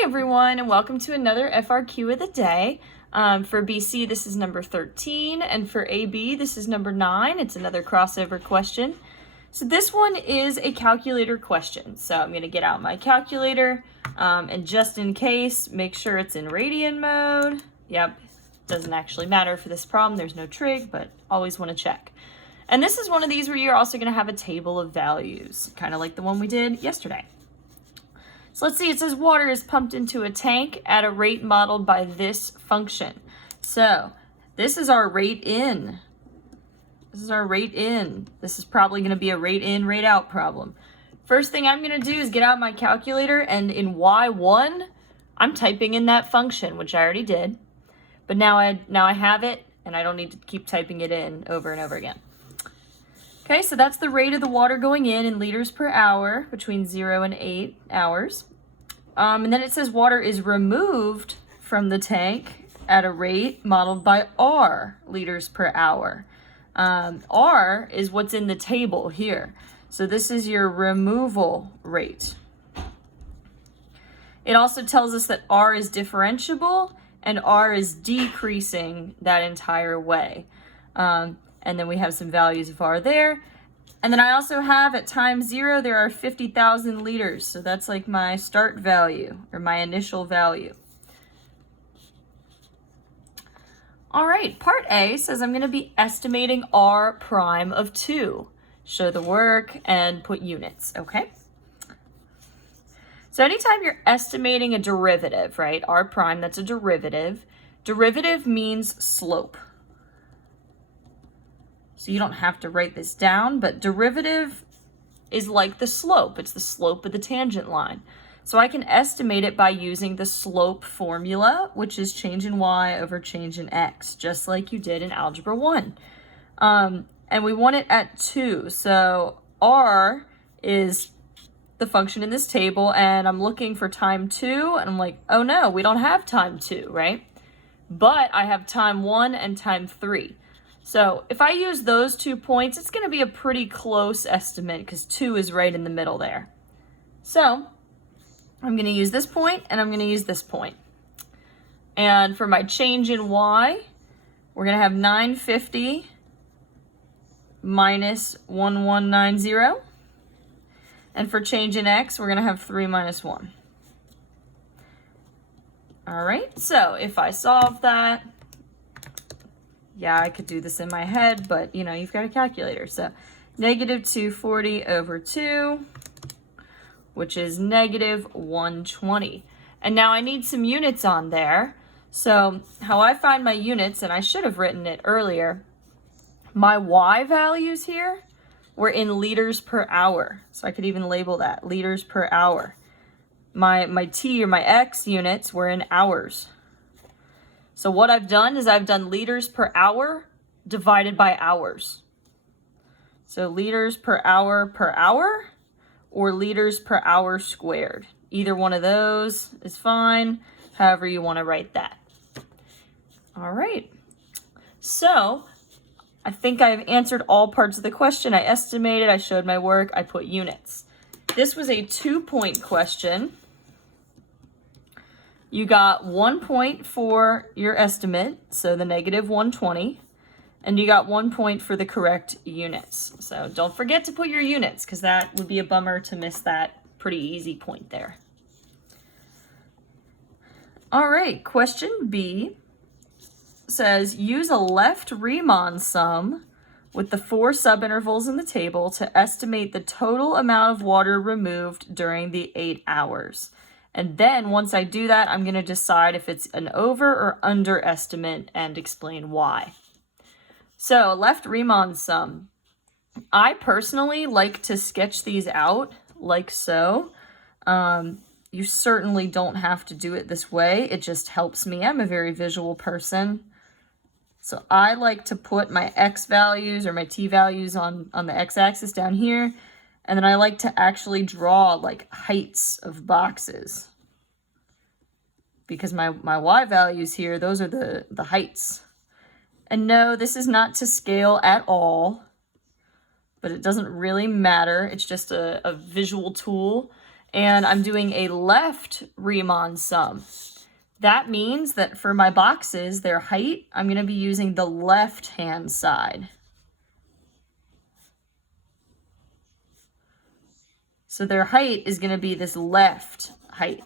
Hi everyone, and welcome to another FRQ of the day. For BC, this is number 13, and for AB, this is number 9. It's another crossover question. So this one is a calculator question. So I'm going to get out my calculator, and just in case, make sure it's in radian mode. Yep, doesn't actually matter for this problem. There's no trig, but always want to check. And this is one of these where you're also going to have a table of values, kind of like the one we did yesterday. So let's see, it says water is pumped into a tank at a rate modeled by this function. So this is our rate in. This is our rate in. This is probably going to be a rate in, rate out problem. First thing I'm going to do is get out my calculator, and in Y1, I'm typing in that function, which I already did. But now I have it, and I don't need to keep typing it in over and over again. Okay, so that's the rate of the water going in liters per hour between 0 and 8 hours. And then it says water is removed from the tank at a rate modeled by R liters per hour. R is what's in the table here. So this is your removal rate. It also tells us that R is differentiable and R is decreasing that entire way. And then we have some values of R there. And then I also have at time 0, there are 50,000 liters. So that's like my start value or my initial value. All right, part A says I'm going to be estimating R prime of 2. Show the work and put units, okay? So anytime you're estimating a derivative, right? R prime, that's a derivative. Derivative means slope. So you don't have to write this down, but derivative is like the slope. It's the slope of the tangent line. So I can estimate it by using the slope formula, which is change in y over change in x, just like you did in Algebra 1. And we want it at 2. So r is the function in this table, and I'm looking for time 2, and I'm like, oh no, we don't have time 2, right? But I have time 1 and time 3. So if I use those 2 points, it's going to be a pretty close estimate because 2 is right in the middle there. So I'm going to use this point and I'm going to use this point. And for my change in y, we're going to have 950 minus 1190. And for change in x, we're going to have 3 minus 1. All right, so if I solve that, yeah, I could do this in my head, but you know, you've got a calculator. So negative 240 over 2, which is negative 120. And now I need some units on there. So how I find my units, and I should have written it earlier, my y values here were in liters per hour. So I could even label that liters per hour. My t or my x units were in hours. So what I've done is I've done liters per hour divided by hours. So liters per hour or liters per hour squared. Either one of those is fine, however you want to write that. All right. So I think I've answered all parts of the question. I estimated, I showed my work, I put units. This was a 2-point question. You got 1 point for your estimate, so the negative 120, and you got 1 point for the correct units. So don't forget to put your units, because that would be a bummer to miss that pretty easy point there. All right, question B says use a left Riemann sum with the 4 subintervals in the table to estimate the total amount of water removed during the 8 hours. And then once I do that, I'm going to decide if it's an over or under estimate and explain why. So left Riemann sum. I personally like to sketch these out like so. You certainly don't have to do it this way. It just helps me. I'm a very visual person. So I like to put my x values or my t values on the x-axis down here. And then I like to actually draw like heights of boxes. Because my y values here, those are the heights. And no, this is not to scale at all. But it doesn't really matter. It's just a visual tool. and I'm doing a left Riemann sum. That means that for my boxes, their height, I'm going to be using the left-hand side. So their height is going to be this left height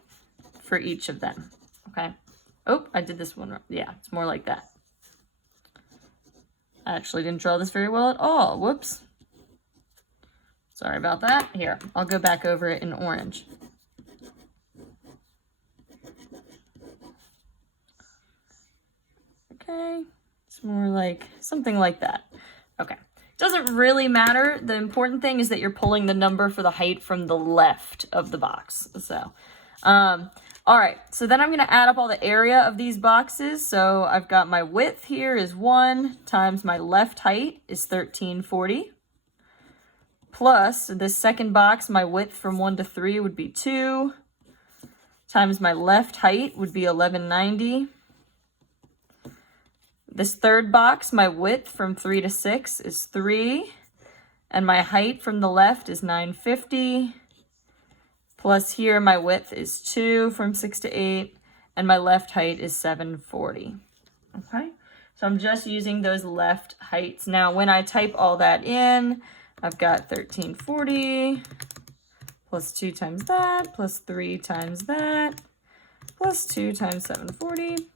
for each of them, okay? Oh, I did this one wrong. Yeah, it's more like that. I actually didn't draw this very well at all. Whoops. Sorry about that. Here, I'll go back over it in orange. Okay, it's more like something like that. Okay, doesn't really matter. The important thing is that you're pulling the number for the height from the left of the box. So, all right, so then I'm going to add up all the area of these boxes. So I've got my width here is 1 times my left height is 1340. Plus this second box, my width from 1 to 3 would be 2 times my left height would be 1190. This third box, my width from 3 to 6 is 3, and my height from the left is 950. Plus here, my width is 2 from 6 to 8, and my left height is 740. Okay, so I'm just using those left heights. Now, when I type all that in, I've got 1340 plus 2 times that, plus 3 times that, plus 2 times 740.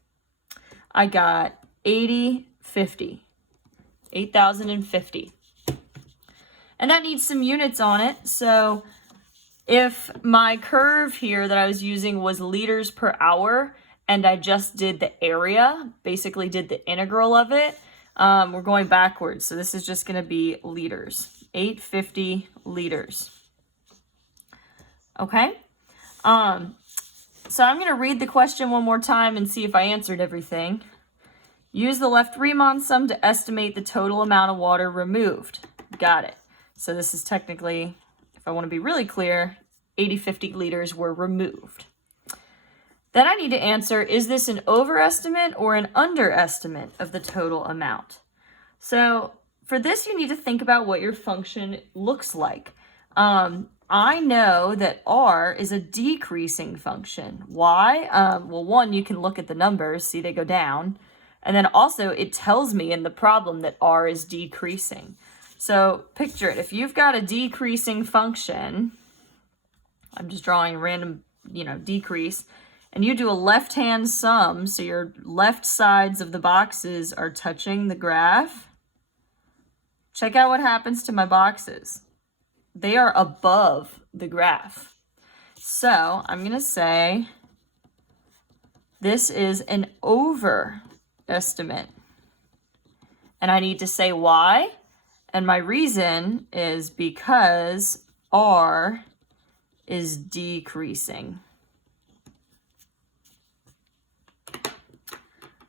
I got 8050. And that needs some units on it. So if my curve here that I was using was liters per hour and I just did the area, basically did the integral of it, we're going backwards. So this is just going to be liters, 850 liters. Okay. So I'm going to read the question one more time and see if I answered everything. Use the left Riemann sum to estimate the total amount of water removed. Got it. So this is technically, if I want to be really clear, 8050 liters were removed. Then I need to answer, is this an overestimate or an underestimate of the total amount? So for this, you need to think about what your function looks like. I know that R is a decreasing function. Why? Well, one, you can look at the numbers, see they go down. And then also it tells me in the problem that R is decreasing. So picture it. If you've got a decreasing function, I'm just drawing a random, decrease, and you do a left-hand sum, so your left sides of the boxes are touching the graph. Check out what happens to my boxes. They are above the graph. So I'm going to say this is an overestimate. And I need to say why. And my reason is because R is decreasing.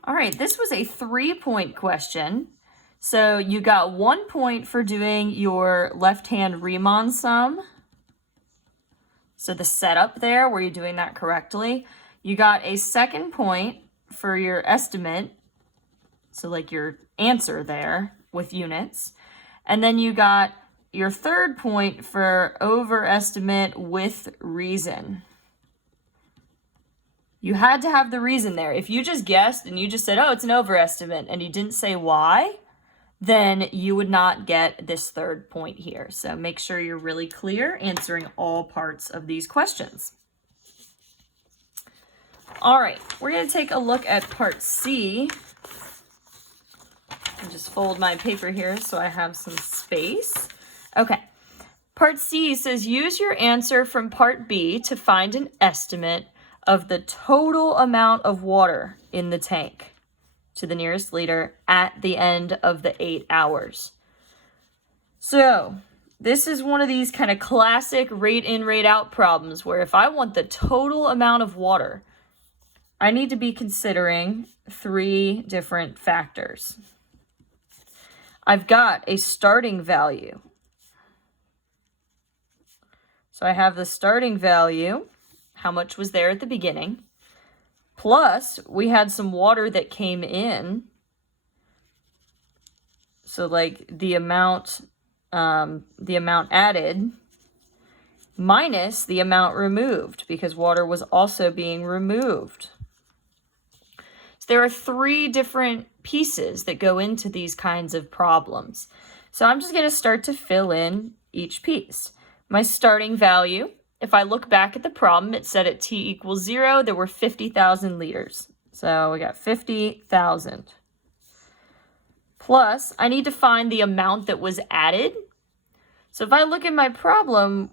All right, this was a 3-point question. So you got 1 point for doing your left-hand Riemann sum. So the setup there where you're doing that correctly. You got a 2nd point for your estimate. So like your answer there with units. And then you got your 3rd point for overestimate with reason. You had to have the reason there. If you just guessed and you just said, oh, it's an overestimate, and you didn't say why, then you would not get this 3rd point here. So make sure you're really clear answering all parts of these questions. All right, we're going to take a look at part C. I'll just fold my paper here so I have some space. Okay, part C says use your answer from part B to find an estimate of the total amount of water in the tank to the nearest liter at the end of the 8 hours. So this is one of these kind of classic rate in, rate out problems where if I want the total amount of water, I need to be considering 3 different factors. I've got a starting value. So I have the starting value, how much was there at the beginning, plus we had some water that came in. So like the amount added, minus the amount removed, because water was also being removed. So there are 3 different pieces that go into these kinds of problems. So I'm just going to start to fill in each piece. My starting value, if I look back at the problem, it said at t equals 0, there were 50,000 liters. So we got 50,000. Plus, I need to find the amount that was added. So if I look at my problem,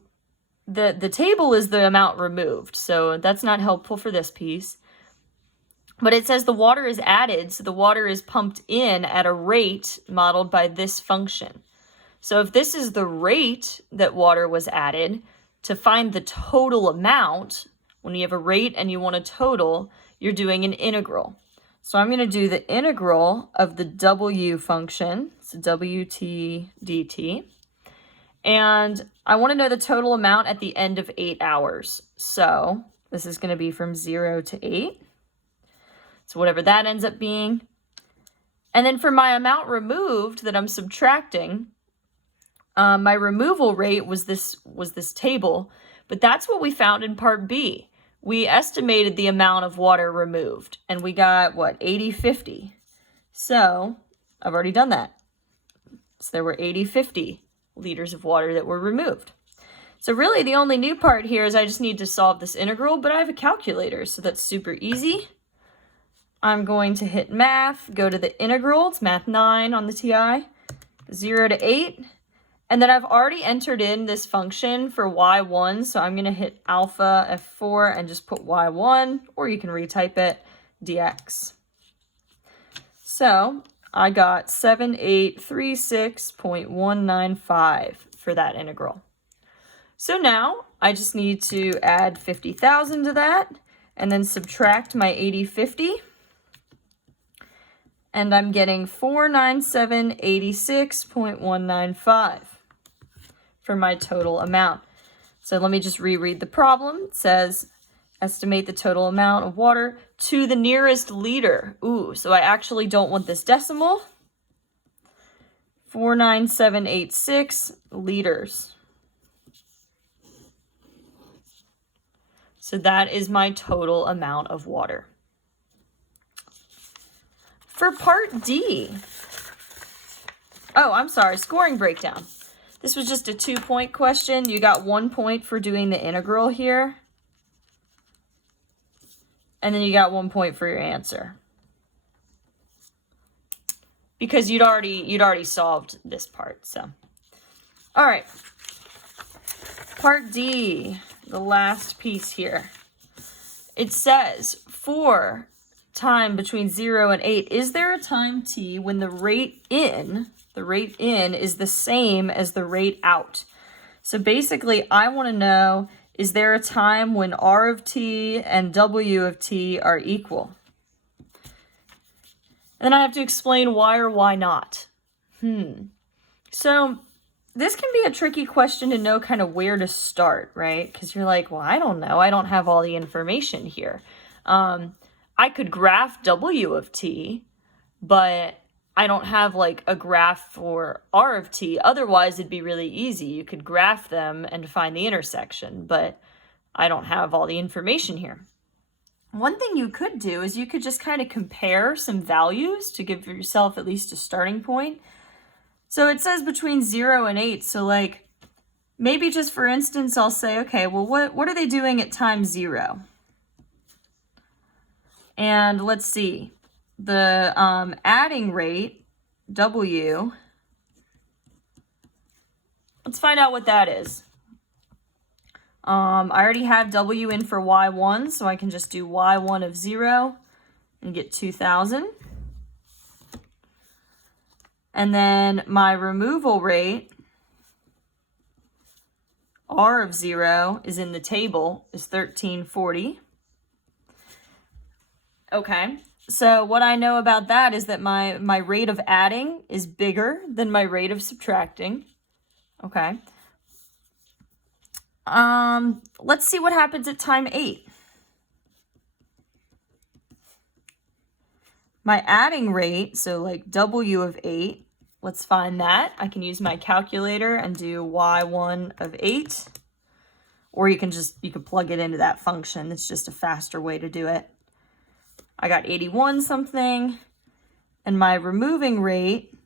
the table is the amount removed, so that's not helpful for this piece. But it says the water is added, so the water is pumped in at a rate modeled by this function. So if this is the rate that water was added, to find the total amount, when you have a rate and you want a total, you're doing an integral. So I'm going to do the integral of the w function, so wt dt. And I want to know the total amount at the end of 8 hours. So this is going to be from 0 to 8. So whatever that ends up being. And then for my amount removed that I'm subtracting, my removal rate was this table, but that's what we found in part B. We estimated the amount of water removed, and we got, what, 80/50. So I've already done that. So there were 80/50 liters of water that were removed. So really the only new part here is I just need to solve this integral, but I have a calculator, so that's super easy. I'm going to hit math, go to the integral, it's math 9 on the TI, 0 to 8, and then I've already entered in this function for y1, so I'm going to hit alpha F4 and just put y1, or you can retype it, dx. So I got 7836.195 for that integral. So now I just need to add 50,000 to that and then subtract my 80/50. And I'm getting 49786.195 for my total amount. So let me just reread the problem. It says, estimate the total amount of water to the nearest liter. Ooh, so I actually don't want this decimal. 49786 liters. So that is my total amount of water. For part D, oh, I'm sorry, scoring breakdown. This was just a 2-point question. You got 1 point for doing the integral here. And then you got 1 point for your answer. Because you'd already solved this part, so. All right. Part D, the last piece here. It says, for time between 0 and 8, is there a time t when the rate in is the same as the rate out? So basically, I want to know, is there a time when r of t and w of t are equal? And then I have to explain why or why not. So this can be a tricky question to know kind of where to start, right? Because you're like, well, I don't know. I don't have all the information here. I could graph w of t, but I don't have like a graph for r of t. Otherwise, it'd be really easy. You could graph them and find the intersection, but I don't have all the information here. One thing you could do is you could just kind of compare some values to give yourself at least a starting point. So it says between 0 and 8. So like maybe just for instance, I'll say, okay, well, what are they doing at time 0? And let's see, the adding rate, W, let's find out what that is. I already have W in for Y1, so I can just do Y1 of 0 and get 2,000. And then my removal rate, R of 0, is in the table, is 1340. Okay, so what I know about that is that my rate of adding is bigger than my rate of subtracting. Okay. Let's see what happens at time 8. My adding rate, so like W of 8, let's find that. I can use my calculator and do Y1 of 8. Or you could plug it into that function. It's just a faster way to do it. I got 81 something, and my removing rate,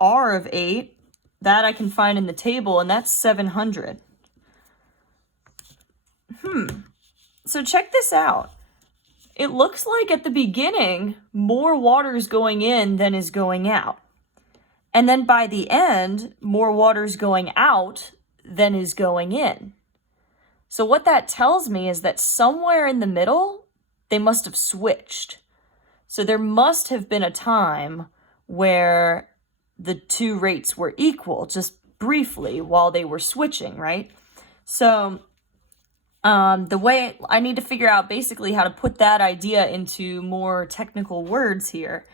R of 8, that I can find in the table, and that's 700. So check this out. It looks like at the beginning, more water is going in than is going out. And then by the end, more water is going out than is going in. So what that tells me is that somewhere in the middle, they must have switched. So there must have been a time where the two rates were equal, just briefly, while they were switching, right? So the way I need to figure out basically how to put that idea into more technical words here.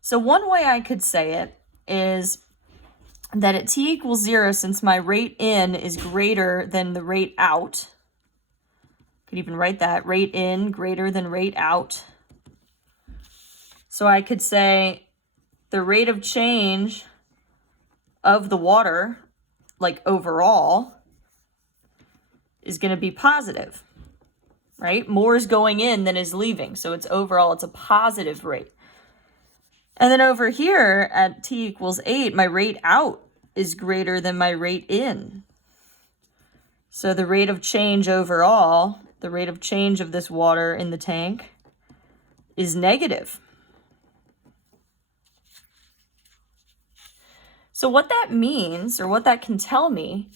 So one way I could say it is that at t equals 0, since my rate in is greater than the rate out, could even write that, rate in greater than rate out. So I could say the rate of change of the water, like overall, is going to be positive, right? More is going in than is leaving. So it's overall, it's a positive rate. And then over here at t equals 8, my rate out is greater than my rate in. So the rate of change overall, the rate of change of this water in the tank, is negative. So what that means, or what that can tell me,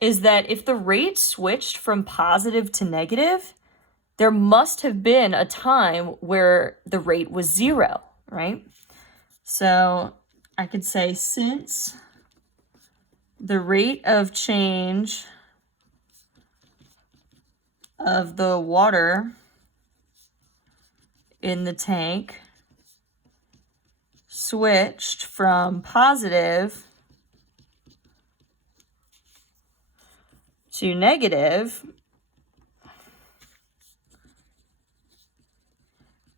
is that if the rate switched from positive to negative, there must have been a time where the rate was 0, right? So I could say since the rate of change of the water in the tank switched from positive to negative,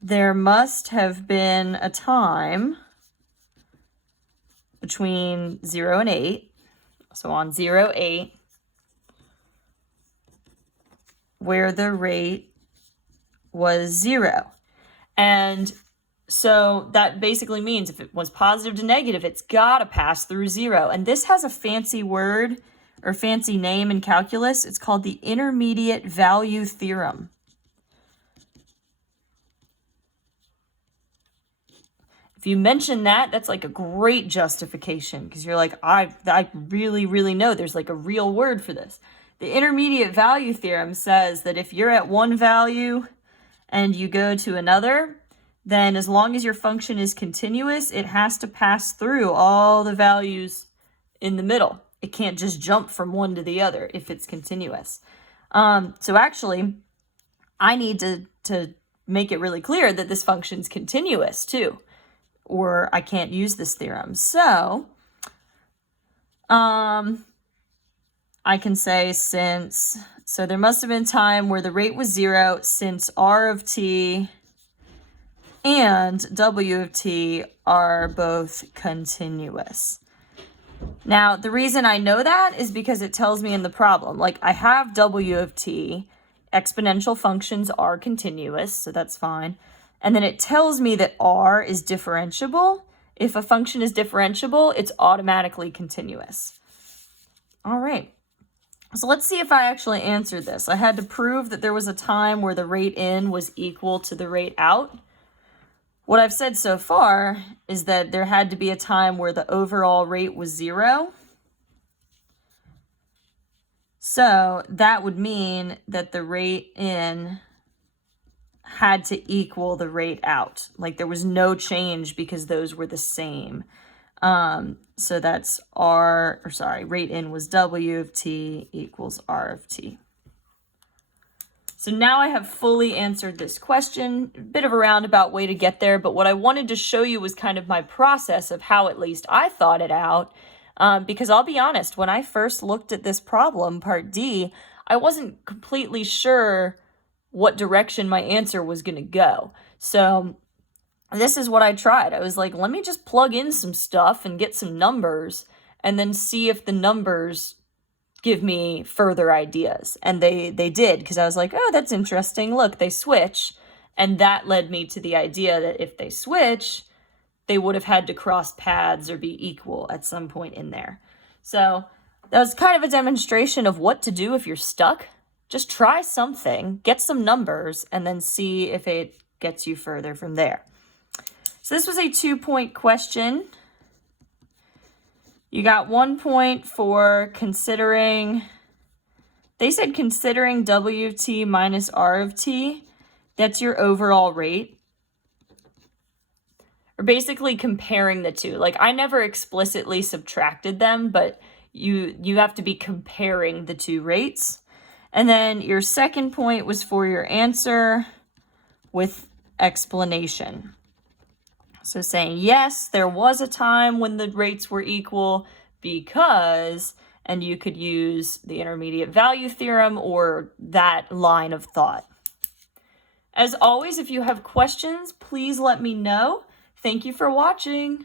there must have been a time between 0 and 8, so on 0, 8, where the rate was 0. And so that basically means if it was positive to negative, it's got to pass through 0. And this has a fancy word or fancy name in calculus. It's called the intermediate value theorem. If you mention that, that's like a great justification, because you're like, I really, really know there's like a real word for this. The intermediate value theorem says that if you're at one value and you go to another, then as long as your function is continuous, it has to pass through all the values in the middle. It can't just jump from one to the other if it's continuous. So actually, I need to make it really clear that this function's continuous too, or I can't use this theorem. So I can say so there must have been time where the rate was 0 since R of t and W of t are both continuous. Now, the reason I know that is because it tells me in the problem, like I have W of t, exponential functions are continuous, so that's fine. And then it tells me that R is differentiable. If a function is differentiable, it's automatically continuous. All right. So let's see if I actually answered this. I had to prove that there was a time where the rate in was equal to the rate out. What I've said so far is that there had to be a time where the overall rate was 0. So that would mean that the rate in had to equal the rate out. Like there was no change because those were the same. So that's rate in was W of t equals R of t. So now I have fully answered this question. A bit of a roundabout way to get there, but what I wanted to show you was kind of my process of how at least I thought it out. Because I'll be honest, when I first looked at this problem, part D, I wasn't completely sure what direction my answer was going to go. So this is what I tried. I was like, let me just plug in some stuff and get some numbers and then see if the numbers give me further ideas. And they did, because I was like, oh, that's interesting. Look, they switch. And that led me to the idea that if they switch, they would have had to cross paths or be equal at some point in there. So that was kind of a demonstration of what to do if you're stuck. Just try something, get some numbers, and then see if it gets you further from there. So this was a 2-point question. You got 1 point for considering, they said considering W of t minus R of t. That's your overall rate. Or basically comparing the two. Like, I never explicitly subtracted them, but you have to be comparing the two rates. And then your second point was for your answer with explanation. So saying, yes, there was a time when the rates were equal because, and you could use the intermediate value theorem or that line of thought. As always, if you have questions, please let me know. Thank you for watching.